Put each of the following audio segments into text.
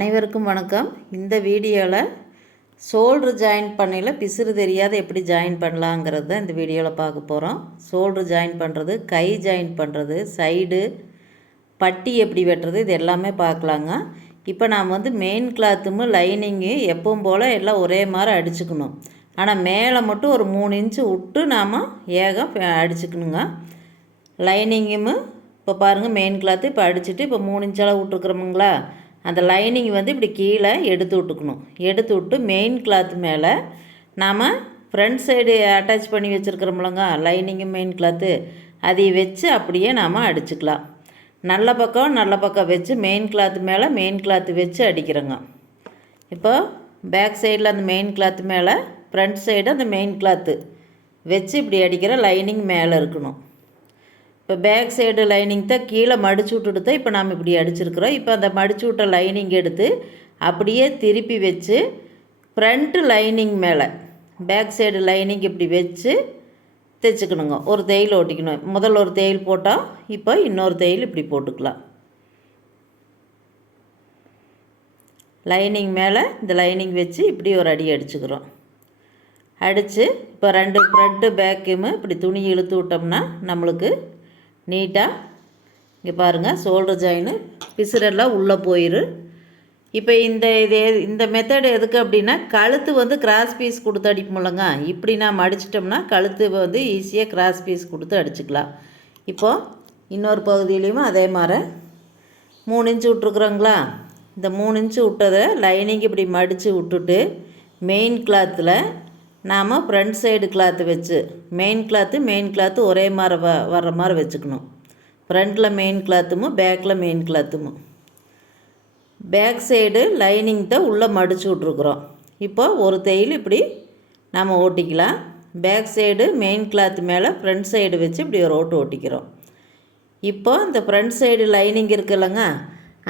அனைவருக்கும் வணக்கம். இந்த வீடியோவில் ஷோல்டர் ஜாயின் பண்ணையில் பிசுறு தெரியாத எப்படி ஜாயின் பண்ணலாங்கிறது தான் இந்த வீடியோவில் பார்க்க போகிறோம். ஷோல்டர் ஜாயின் பண்ணுறது, கை ஜாயின் பண்ணுறது, சைடு பட்டி எப்படி வெட்டுறது, இது எல்லாமே பார்க்கலாங்க. இப்போ நாம் மெயின் கிளாத்தும் லைனிங்கு எப்பவும் போல் எல்லாம் ஒரே மாதிரி அடிச்சுக்கணும். ஆனால் மேலே மட்டும் ஒரு 3 இன்ச்சு விட்டு நாம் ஏகம் அடிச்சுக்கணுங்க. லைனிங்கும் இப்போ பாருங்கள், மெயின் கிளாத்து இப்போ அடிச்சுட்டு இப்போ 3 இன்ச்செல்லாம் விட்டுருக்குறோமுங்களா, அந்த லைனிங் இப்படி கீழே எடுத்து விட்டுக்கணும். எடுத்து விட்டு மெயின் கிளாத்து மேலே நாம் ஃப்ரண்ட் சைடு அட்டாச் பண்ணி வச்சுருக்கிறோம்லங்க, லைனிங்கு மெயின் கிளாத்து அதை வச்சு அப்படியே நாம் அடிச்சுக்கலாம். நல்ல பக்கம் வச்சு மெயின் கிளாத்து மேலே மெயின் கிளாத்து வச்சு அடிக்கிறோங்க. இப்போ பேக் சைடில் அந்த மெயின் கிளாத்து மேலே, ஃப்ரண்ட் சைடு அந்த மெயின் கிளாத்து வச்சு இப்படி அடிக்கிற லைனிங் மேலே இருக்கணும். இப்போ பேக் சைடு லைனிங் தான் கீழே மடிச்சு விட்டுட்டு தான் இப்போ நாம் இப்படி அடிச்சிருக்கிறோம். இப்போ அந்த மடிச்சு விட்ட லைனிங் எடுத்து அப்படியே திருப்பி வச்சு ஃப்ரண்ட்டு லைனிங் மேலே பேக் சைடு லைனிங் இப்படி வச்சு தைச்சிக்கணுங்க. ஒரு தையல் ஓட்டிக்கணும். முதல்ல ஒரு தையல் போட்டால் இப்போ இன்னொரு தையல் இப்படி போட்டுக்கலாம். லைனிங் மேலே இந்த லைனிங் வச்சு இப்படி ஒரு அடி அடிச்சுக்கிறோம். அடித்து இப்போ 2 ஃப்ரண்ட்டு பேக்குமே இப்படி துணி இழுத்து விட்டோம்னா நம்மளுக்கு நீட்டாக இங்கே பாருங்கள், ஷோல்டர் ஜாயின்னு பிசுரெல்லாம் உள்ளே போயிடும். இப்போ இந்த மெத்தடு எதுக்கு அப்படின்னா, கழுத்து கிராஸ் பீஸ் கொடுத்து அடிப்போம்லங்க, இப்படி நாம் அடிச்சிட்டோம்னா கழுத்து ஈஸியாக கிராஸ் பீஸ் கொடுத்து அடிச்சுக்கலாம். இப்போது இன்னொரு பகுதியிலையும் அதே மாதிரி 3 இன்ச்சு விட்ருக்குறோங்களா, இந்த 3 இன்ச்சு விட்டதை லைனிங் இப்படி மடித்து விட்டுட்டு மெயின் கிளாத்தில் நாம் ஃப்ரண்ட் சைடு கிளாத்து வச்சு மெயின் கிளாத்து ஒரே மாதிரி வர்ற மாதிரி வச்சுக்கணும். ஃப்ரண்ட்டில் மெயின் கிளாத்தும் பேக்கில் மெயின் கிளாத்தும் பேக் சைடு லைனிங் தான் உள்ளே மடித்து விட்ருக்குறோம். இப்போ ஒரு தையல் இப்படி நாம் ஓட்டிக்கலாம். பேக் சைடு மெயின் கிளாத்து மேலே ஃப்ரண்ட் சைடு வச்சு இப்படி ஒரு ஓட்டு ஓட்டிக்கிறோம். இப்போ இந்த ஃப்ரண்ட் சைடு லைனிங் இருக்குல்லங்க,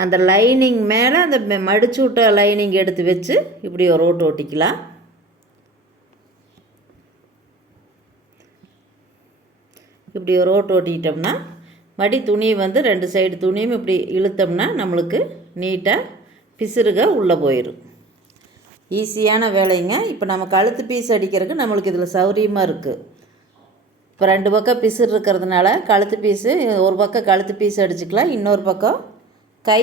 அந்த லைனிங் மேலே அந்த மடிச்சு விட்ட லைனிங் எடுத்து வச்சு இப்படி ஒரு ஓட்டு ஓட்டிக்கலாம். இப்படி ஒரு ஓட்டு ஓட்டிக்கிட்டோம்னா மடி துணியை 2 சைடு துணியும் இப்படி இழுத்தோம்னா நம்மளுக்கு நீட்டாக பிசுறுக உள்ளே போயிடும். ஈஸியான வேலைங்க. இப்போ நம்ம கழுத்து பீஸ் அடிக்கிறதுக்கு நம்மளுக்கு இதில் சௌரியமாக இருக்குது. இப்போ 2 பக்கம் பிசுறு இருக்கிறதுனால கழுத்து பீஸு ஒரு பக்கம் கழுத்து பீஸ் அடிச்சுக்கலாம், இன்னொரு பக்கம் கை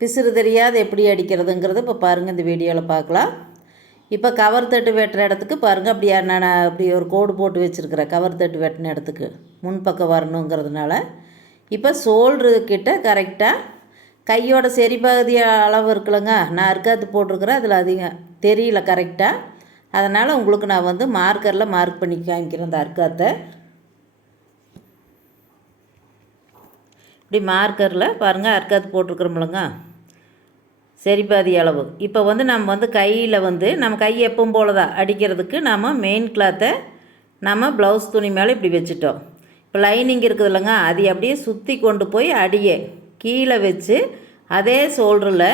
பிசுறு தெரியாத எப்படி அடிக்கிறதுங்கிறது இப்போ பாருங்கள், இந்த வீடியோவில் பார்க்கலாம். இப்போ கவர் தட்டு வெட்டுற இடத்துக்கு பாருங்கள், அப்படியே நான் அப்படி ஒரு கோடு போட்டு வச்சுருக்கிறேன். கவர் தட்டு வெட்டின இடத்துக்கு முன்பக்கம் வரணுங்கிறதுனால இப்போ ஷோல்டருக்கிட்ட கரெக்டாக கையோட சரிபாதி அளவு இருக்குல்லங்க, நான் அர்க்காத்து போட்டிருக்கிறேன், அதில் அதிகம் தெரியல கரெக்டாக. அதனால் உங்களுக்கு நான் மார்க்கரில் மார்க் பண்ணி காமிக்கிறேன். அந்த அர்க்காத்தை இப்படி மார்க்கரில் பாருங்கள், அர்க்காத்து போட்டிருக்கிறோம்லங்க சரி பாதி அளவு. இப்போ நம்ம கையில் நம்ம கை எப்பவும் போல தான் அடிக்கிறதுக்கு நாம் மெயின் கிளாத்தை நம்ம ப்ளவுஸ் துணி மேலே இப்படி வச்சுட்டோம். இப்போ லைனிங் இருக்குது இல்லைங்க, அதை அப்படியே சுற்றி கொண்டு போய் அடியே கீழே வச்சு அதே ஷோல்டரில்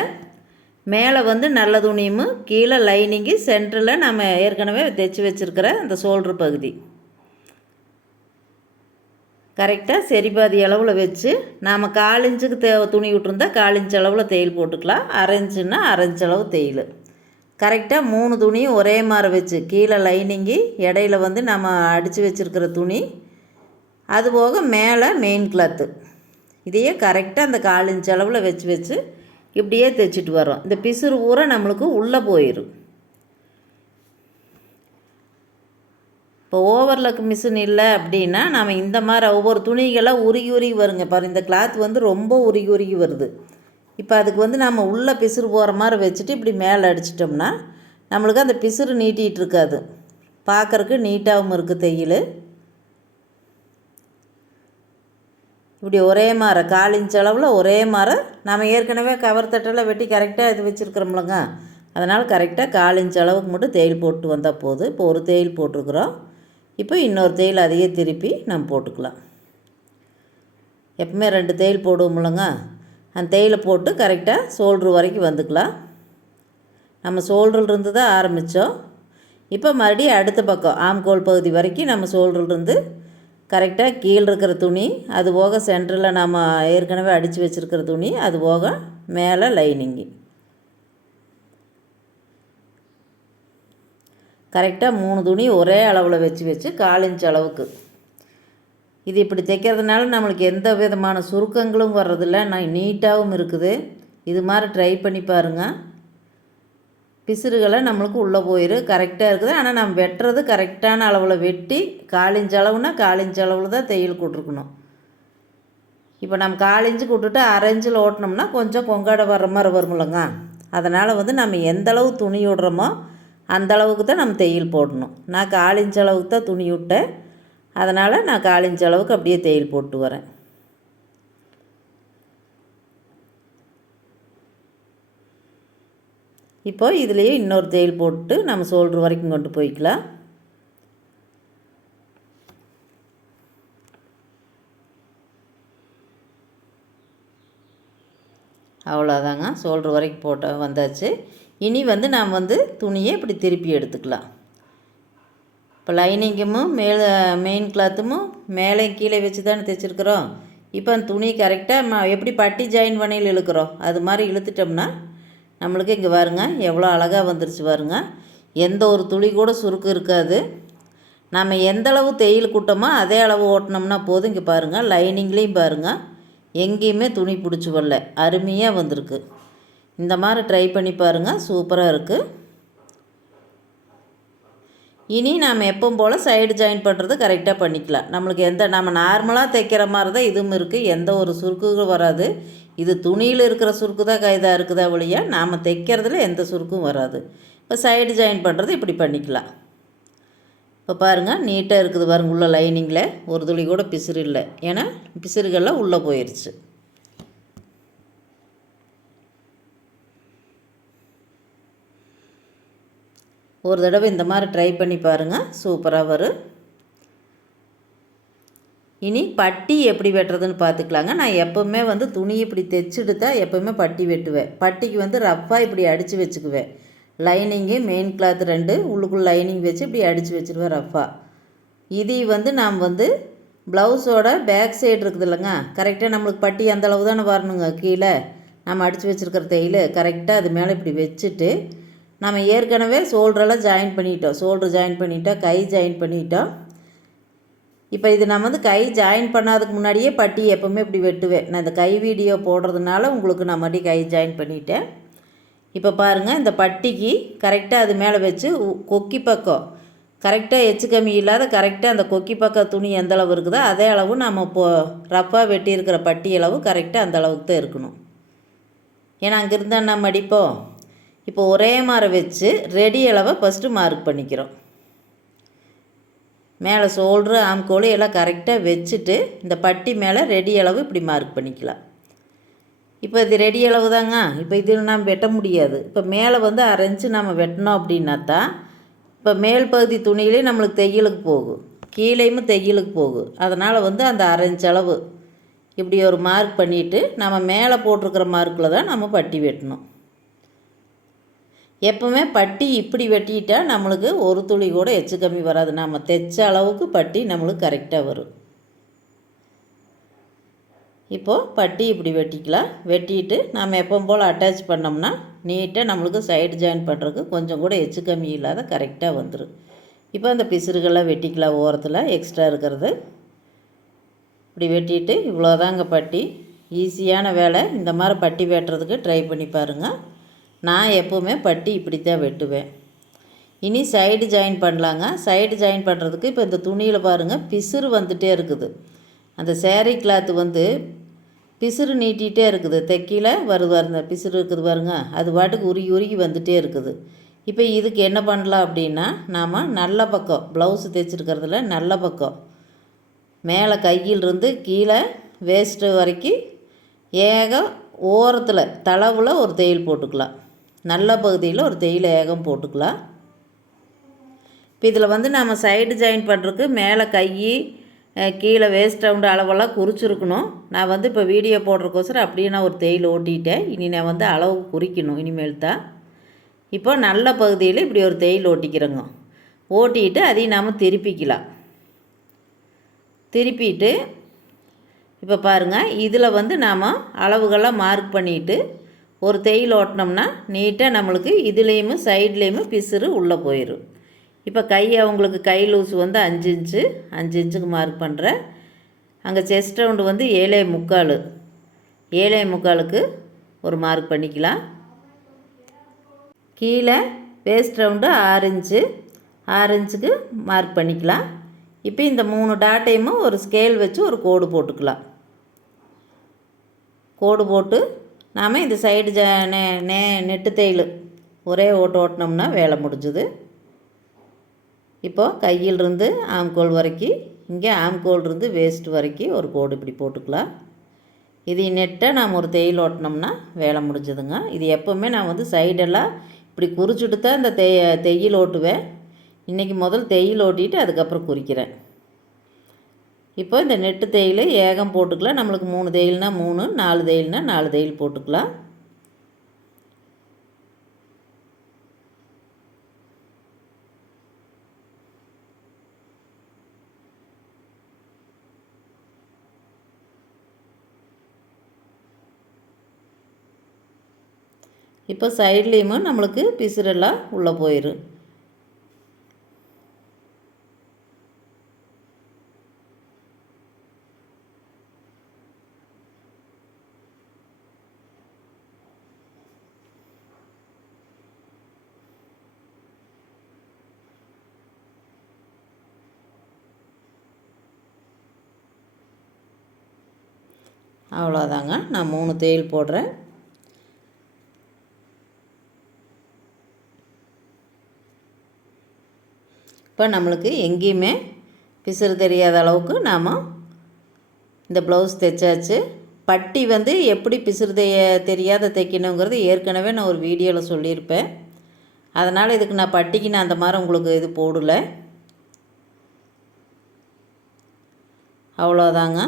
மேலே நல்ல துணியும் கீழே லைனிங்கு சென்டரில் நம்ம ஏற்கனவே தைச்சி வச்சுருக்கிற அந்த ஷோல்டர் பகுதி கரெக்டாக சரிபாதி அளவில் வச்சு நாம் 4 இன்ச்சுக்கு துணி விட்டுருந்தா 4 இன்ச்சு அளவில் தையல் போட்டுக்கலாம். 1/2 இன்ச்சுன்னா 1/2 இன்ச்சு அளவு தையல். கரெக்டாக 3 துணியும் ஒரே மாதிரி வச்சு கீழே லைனிங்கு இடையில நம்ம அடித்து வச்சுருக்கிற துணி, அதுபோக மேலே மெயின் கிளாத்து, இதையே கரெக்டாக அந்த 4 இன்ச்சு அளவில் வச்சு இப்படியே தைச்சிட்டு வரோம். இந்த பிசுறு பூரா நம்மளுக்கு உள்ளே போயிடும். இப்போ ஓவர்லாக் மிஷின் இல்லை அப்படின்னா நம்ம இந்த மாதிரி ஒவ்வொரு துணிகளாக உருகி வருங்க. பாரு, இந்த கிளாத் ரொம்ப உருகி வருது. இப்போ அதுக்கு நம்ம உள்ளே பிசுறு போகிற மாதிரி வச்சுட்டு இப்படி மேலே அடிச்சிட்டோம்னா நம்மளுக்கு அந்த பிசுறு நீட்டிகிட்டு இருக்காது, பார்க்குறக்கு நீட்டாகவும் இருக்குது தையல். இப்படி ஒரே மாதிரி 4 இன்ச்சு அளவில் ஒரே மாதிரி நம்ம ஏற்கனவே கவர் தட்டெல்லாம் வெட்டி கரெக்டாக இது வச்சுருக்குறோம்லங்க, அதனால் கரெக்டாக 4 இன்ச்சு அளவுக்கு மட்டும் தையல் போட்டு வந்தால் போதும். இப்போ ஒரு தையல் போட்டிருக்குறோம். இப்போ இன்னொரு தையல் அதையே திருப்பி நம்ம போட்டுக்கலாம். எப்பவுமே 2 தையல் போடுவோம்லங்க, அந்த தையலை போட்டு கரெக்டாக ஷோல்ட்ரு வரைக்கும் வந்துக்கலாம். நம்ம ஷோல்டர்லேருந்து தான் ஆரம்பித்தோம். இப்போ மறுபடியும் அடுத்த பக்கம் ஆம்கோல் பகுதி வரைக்கும் நம்ம ஷோல்டர்லேருந்து கரெக்டாக கீழே இருக்கிற துணி, அது போக சென்டரில் நம்ம ஏற்கனவே அடித்து வச்சுருக்கிற துணி, அது போக மேலே லைனிங்கு கரெக்டாக 3 துணி ஒரே அளவில் வச்சு 1/4 இன்ச் அளவுக்கு. இது இப்படி தைக்கிறதுனால நம்மளுக்கு எந்த விதமான சுருக்கங்களும் வர்றதில்ல, நீட்டாகவும் இருக்குது. இது மாதிரி ட்ரை பண்ணி பாருங்கள். பிசுறுகளை நம்மளுக்கு உள்ளே போயிடும், கரெக்டாக இருக்குது. ஆனால் நம்ம வெட்டுறது கரெக்டான அளவில் வெட்டி 1/4 இன்ச் அளவுனா 1/4 இன்ச் அளவில் தான் தையல் கூட்டிருக்கணும். இப்போ நம்ம 1/4 இன்ச்சுக்கு விட்டுட்டு 1/2 இன்ச்சில் ஓட்டினோம்னா கொஞ்சம் கொங்காடை வர்ற மாதிரி வருமில்லங்க. அதனால் வந்து நம்ம எந்தளவு துணி விடுறோமோ அந்தளவுக்கு தான் நம்ம தையல் போடணும். நான் 1/4 இன்ச் அளவுக்கு தான் துணி விட்டேன், அதனால் நான் 1/4 இன்ச் அளவுக்கு அப்படியே தையல் போட்டு வரேன். இப்போ இதுலேயே இன்னொரு தையல் போட்டு நம்ம ஷோல்டர் வரைக்கும் கொண்டு போய்க்கலாம். அவ்வளோதாங்க, ஷோல்டர் வரைக்கும் போட்ட வந்தாச்சு. இனி வந்து நாம் வந்து துணியை இப்படி திருப்பி எடுத்துக்கலாம். இப்போ லைனிங்கும் மெயின் கிளாத்தும் மேலே கீழே வச்சு தானே தைச்சிருக்கிறோம். இப்போ அந்த துணி கரெக்டாக எப்படி பட்டி ஜாயின் பண்ணியில் இழுக்கிறோம் அது மாதிரி இழுத்துட்டோம்னா நம்மளுக்கு இங்கே பாருங்க எவ்வளோ அழகாக வந்துருச்சு பாருங்க. எந்த ஒரு துளி கூட சுருக்கு இருக்காது. நம்ம எந்த அளவு தையல் கூட்டமோ அதே அளவு ஓட்டினோம்னா போதும். இங்கே பாருங்கள், லைனிங்லேயும் பாருங்கள் எங்கேயுமே துணி பிடிச்சி வரல, அருமையாக வந்திருக்கு. இந்த மாதிரி ட்ரை பண்ணி பாருங்கள், சூப்பராக இருக்குது. இனி நாம் எப்பவும் போல் சைடு ஜாயின் பண்ணுறது கரெக்டாக பண்ணிக்கலாம். நம்மளுக்கு நம்ம நார்மலாக தைக்கிற மாதிரி தான் இதுவும் இருக்குது, எந்த ஒரு சுருக்குகளும் வராது. இது துணியில் இருக்கிற சுருக்கு தான் கைதாக இருக்குதா ஒழியா நாம் தைக்கிறதுல எந்த சுருக்கும் வராது. இப்போ சைடு ஜாயின் பண்ணுறது இப்படி பண்ணிக்கலாம். இப்போ பாருங்கள் நீட்டாக இருக்குது பாருங்கள். உள்ள லைனிங்கில் ஒரு துளி கூட பிசுறு இல்லை, ஏன்னா பிசுறுகள்லாம் உள்ளே போயிடுச்சு. ஒரு தடவை இந்த மாதிரி ட்ரை பண்ணி பாருங்கள், சூப்பராக வரும். இனி பட்டி எப்படி வெட்டுறதுன்னு பார்த்துக்கலாங்க. நான் எப்போவுமே வந்து துணி இப்படி தைச்சிட்டு தான் எப்போவுமே பட்டி வெட்டுவேன். பட்டிக்கு வந்து ரஃப்பாக இப்படி அடித்து வச்சுக்குவேன். லைனிங்கு மெயின் கிளாத் 2 உள்ளுக்குள்ளே லைனிங் வச்சு இப்படி அடித்து வச்சுருவேன் ரஃப்பாக. இது வந்து நாம் வந்து ப்ளவுஸோட பேக் சைடு இருக்குது இல்லைங்க, கரெக்டாக நம்மளுக்கு பட்டி அந்தளவு தானே வரணுங்க. கீழே நம்ம அடித்து வச்சுருக்கிற தையல் கரெக்டாக அது மேலே இப்படி வச்சுட்டு நம்ம ஏற்கனவே ஷோல்டரெல்லாம் ஜாயின் பண்ணிட்டோம். ஷோல்டர் ஜாயின் பண்ணிட்டோம், கை ஜாயின் பண்ணிட்டோம். இப்போ இது நான் வந்து கை ஜாயின் பண்ணாததுக்கு முன்னாடியே பட்டி எப்போவுமே இப்படி வெட்டுவேன். நான் இந்த கை வீடியோ போடுறதுனால உங்களுக்கு நான் மறுபடியும் கை ஜாயின் பண்ணிட்டேன். இப்போ பாருங்கள், இந்த பட்டிக்கு கரெக்டாக அது மேலே வச்சு கொக்கி பக்கம் கரெக்டாக எச்சு கம்மி இல்லாத கரெக்டாக அந்த கொக்கி பக்கம் துணி எந்த அளவு இருக்குதோ அதே அளவு நம்ம ரஃப்பாக வெட்டியிருக்கிற பட்டி அளவு கரெக்டாக அந்த அளவுக்கு தான் இருக்கணும். ஏன்னா அங்கே இருந்தால் நம்ம அடிப்போம். இப்போ ஒரே மாதிரி வச்சு ரெடி அளவை ஃபஸ்ட்டு மார்க் பண்ணிக்கிறோம். மேலே ஷோல்ட்ரு ஆம்கோல் எல்லாம் கரெக்டாக வச்சுட்டு இந்த பட்டி மேலே ரெடி அளவு இப்படி மார்க் பண்ணிக்கலாம். இப்போ இது ரெடி அளவு தாங்க. இப்போ இதில் நாம் வெட்ட முடியாது. இப்போ மேலே வந்து 1/2 இன்ச்சு நம்ம வெட்டினோம் அப்படின்னாத்தான் இப்போ மேல் பகுதி துணியிலே நம்மளுக்கு தையலுக்கு போகும், கீழேயும் தையலுக்கு போகும். அதனால் வந்து அந்த 1/2 இன்ச் அளவு இப்படி ஒரு மார்க் பண்ணிவிட்டு நம்ம மேலே போட்டிருக்கிற மார்க்கில் தான் நம்ம பட்டி வெட்டணும். எப்போவுமே பட்டி இப்படி வெட்டிட்டால் நம்மளுக்கு ஒரு துளி கூட எச்சு கம்மி வராது. நம்ம தைச்ச அளவுக்கு பட்டி நம்மளுக்கு கரெக்டாக வரும். இப்போது பட்டி இப்படி வெட்டிக்கலாம். வெட்டிட்டு நம்ம எப்பவும் போல் அட்டாச் பண்ணோம்னா நீட்டாக நம்மளுக்கு சைடு ஜாயின் பண்ணுறதுக்கு கொஞ்சம் கூட எச்சு கம்மி இல்லாத கரெக்டாக வந்துடும். இப்போ அந்த பிசுறுகள்லாம் வெட்டிக்கலாம். ஓரத்தில் எக்ஸ்ட்ரா இருக்கிறது இப்படி வெட்டிட்டு இவ்வளோதாங்க பட்டி. ஈஸியான வேலை. இந்த மாதிரி பட்டி வெட்டுறதுக்கு ட்ரை பண்ணி பாருங்கள். நான் எப்போவுமே பட்டி இப்படி தான் வெட்டுவேன். இனி சைடு ஜாயின் பண்ணலாங்க. சைடு ஜாயின் பண்ணுறதுக்கு இப்போ இந்த துணியில் பாருங்கள் பிசுறு வந்துகிட்டே இருக்குது. அந்த சேரீ கிளாத்து வந்து பிசுறு நீட்டிகிட்டே இருக்குது. தைக்கில வருது அந்த பிசுறு இருக்குது பாருங்க, அது பாட்டுக்கு உருகி உருகி வந்துகிட்டே இருக்குது. இப்போ இதுக்கு என்ன பண்ணலாம் அப்படின்னா, நாம் நல்ல பக்கம் ப்ளவுஸு தைச்சிருக்கிறதுல நல்ல பக்கம் மேலே கையிலிருந்து கீழே வேஸ்ட்டு வரைக்கும் ஓரத்தில் தளவில் ஒரு தையல் போட்டுக்கலாம். நல்ல பகுதியில் ஒரு தையல் ஏகம் போட்டுக்கலாம். இப்போ இதில் வந்து நம்ம சைடு ஜாயின் பண்ணுறதுக்கு மேலே கை கீழே வேஸ்ட் ரவுண்டு அளவெல்லாம் குறிச்சிருக்கணும். நான் வந்து இப்போ வீடியோ போடுறக்கோசரம் அப்படியே நான் ஒரு தையல் ஓட்டிட்டேன். இனி நான் வந்து அளவு குறிக்கணும் இனிமேல் தான். இப்போ நல்ல பகுதியில் இப்படி ஒரு தையல் ஓட்டிக்கிறோங்க. ஓட்டிட்டு அதையும் நாம் திருப்பிக்கலாம். திருப்பிட்டு இப்போ பாருங்கள், இதில் வந்து நாம் அளவுகள்லாம் மார்க் பண்ணிவிட்டு ஒரு தையல் ஓட்டினோம்னா நீட்டாக நம்மளுக்கு இதுலேயுமே சைட்லேயுமே பிசுறு உள்ளே போயிடும். இப்போ அவங்களுக்கு கை லூஸ் வந்து 5 இன்ச்சு 5 இன்ச்சுக்கு மார்க் பண்ணுறேன். அங்கே செஸ்ட் ரவுண்டு வந்து 7.75 7.75க்கு ஒரு மார்க் பண்ணிக்கலாம். கீழே வேஸ்ட் ரவுண்டு 6 இன்ச்சு 6 இன்ச்சுக்கு மார்க் பண்ணிக்கலாம். இப்போ இந்த 3 டாட்டையும் ஒரு ஸ்கேல் வச்சு ஒரு கோடு போட்டுக்கலாம். கோடு போட்டு நாம் இந்த சைடு நெட்டு தையல் ஒரே ஓட்டினோம்னா வேலை முடிஞ்சுது. இப்போது கையிலிருந்து ஆம்கோல் வரைக்கும், இங்கே ஆம்கோல்ருந்து வேஸ்ட் வரைக்கும் ஒரு கோடு இப்படி போட்டுக்கலாம். இது நெட்டை நாம் ஒரு தையல் ஓட்டினோம்னா வேலை முடிஞ்சதுங்க. இது எப்போவுமே நான் வந்து சைடெல்லாம் இப்படி குறிச்சிட்டு தான் இந்த தையல் ஓட்டுவேன். இன்றைக்கி முதல் தையல் ஓட்டிட்டு அதுக்கப்புறம் குறிக்கிறேன். இப்போ இந்த நெட்டு தையல் ஏகம் போட்டுக்கலாம். நம்மளுக்கு 3 தையல்னா 3, 4 தையல்னா 4 தையல் போட்டுக்கலாம். இப்போ சைட்லேயுமே நம்மளுக்கு பிசுறெல்லாம் உள்ளே போயிடும். அவ்வளோதாங்க. நான் 3 தையல் போடுறேன். இப்போ நம்மளுக்கு எங்கேயுமே பிசுறு தெரியாத அளவுக்கு நாம் இந்த ப்ளவுஸ் தைச்சாச்சு. பட்டி வந்து எப்படி பிசுறு தெரியாத தைக்கணுங்கிறது ஏற்கனவே நான் ஒரு வீடியோவில் சொல்லியிருப்பேன். அதனால் இதுக்கு நான் பட்டிக்கு நான் அந்த மாதிரி உங்களுக்கு இது போடலை. அவ்வளோதாங்க.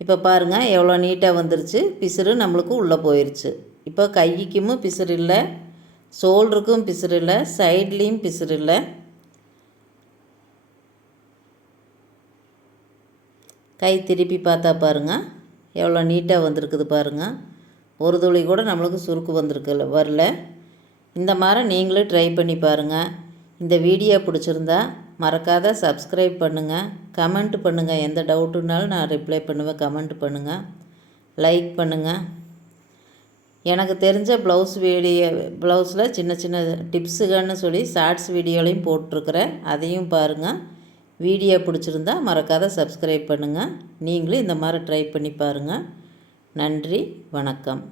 இப்போ பாருங்கள் எவ்வளோ நீட்டாக வந்துருச்சு. பிசுறு நம்மளுக்கு உள்ளே போயிடுச்சு. இப்போ கைக்கும் பிசுறு இல்லை, ஷோல்டருக்கும் பிசுறு இல்லை, சைட்லேயும் பிசுறு இல்லை. கை திருப்பி பார்த்தா பாருங்கள் எவ்வளோ நீட்டாக வந்திருக்குது பாருங்கள். ஒரு துளி கூட நம்மளுக்கு சுருக்கு வந்திருக்குல்ல வரல. இந்த மாதிரி நீங்களும் ட்ரை பண்ணி பாருங்கள். இந்த வீடியோ பிடிச்சிருந்தா மறக்காத சப்ஸ்கிரைப் பண்ணுங்கள், கமெண்ட் பண்ணுங்கள். எந்த டவுட்டுனாலும் நான் ரிப்ளை பண்ணுவேன். கமெண்ட் பண்ணுங்கள், லைக் பண்ணுங்கள். எனக்கு தெரிஞ்ச ப்ளவுஸில் சின்ன சின்ன டிப்ஸுகள்னு சொல்லி ஷார்ட்ஸ் வீடியோலையும் போட்டிருக்கிறேன். அதையும் பாருங்கள். வீடியோ பிடிச்சிருந்தா மறக்காத சப்ஸ்கிரைப் பண்ணுங்கள். நீங்களும் இந்த மாதிரி ட்ரை பண்ணி பாருங்கள். நன்றி, வணக்கம்.